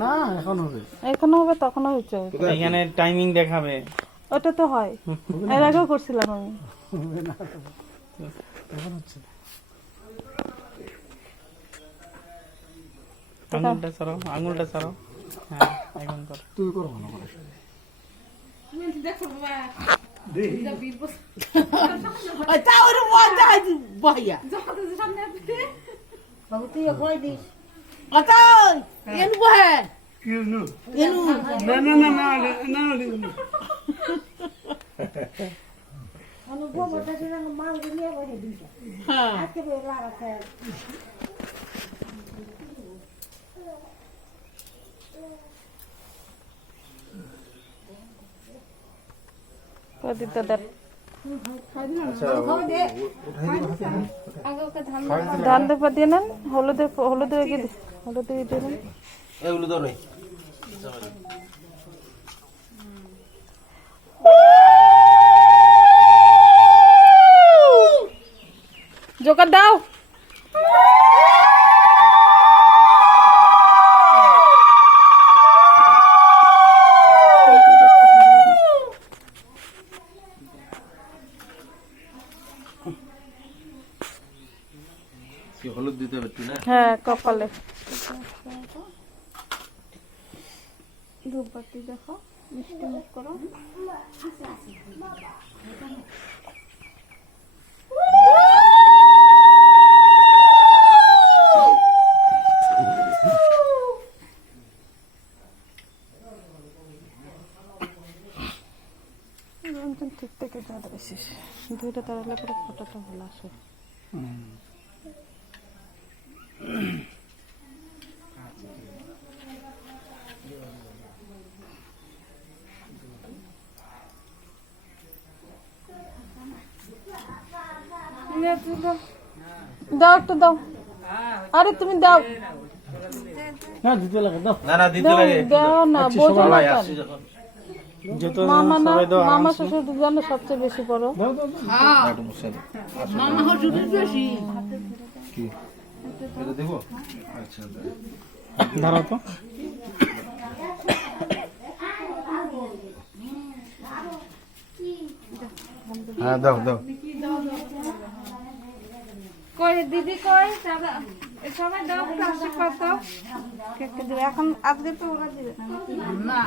না এখন হবে, এখনো হবে, তখনও হচ্ছে। এখানে টাইমিং দেখাবে। ওটা তো হয়, এর আগেও করছিলাম আমি। হবে না এখন হচ্ছে। আঙুলটা সরো, আঙুলটা সরো। হ্যাঁ, এখন করো। তুই করো ভালো করে। প্রদীপটা দেখ, ধান দেপা দিয়ে নেন, হলুদের হলুদের আগে হলুদের দিয়ে নেন। এগুলো ধরে জোকার দাও। হলুদ দিতে পারতি না? হ্যাঁ, কপালে ধূপবাতি দেখো, মিষ্টি মুখ করো। ঠিক থেকে যাওয়া বেশি দুইটা তাহলে করে ফটোটা ভালো আসে। দাও একটু দাও, আরে তুমি দাও, না দিতে লাগে, দাও। না না দিতে দাও লাগে। দাও না, বোঝো না কেন? আসছি যখন যত মামা না, সবাই দাও, মামা শ্বশুর জানো সবচেয়ে বেশি বড়। দাও দাও দাও। একটু মুছে দাও। কি এটা দেবো? আচ্ছা দাও। ধরো তো। হ্যাঁ দাও দাও। কই দিদি কই সবাই দাও, আশীর্বাদ দাও। কেকে দিবে এখন, আজকে তো ওরা দিবে না।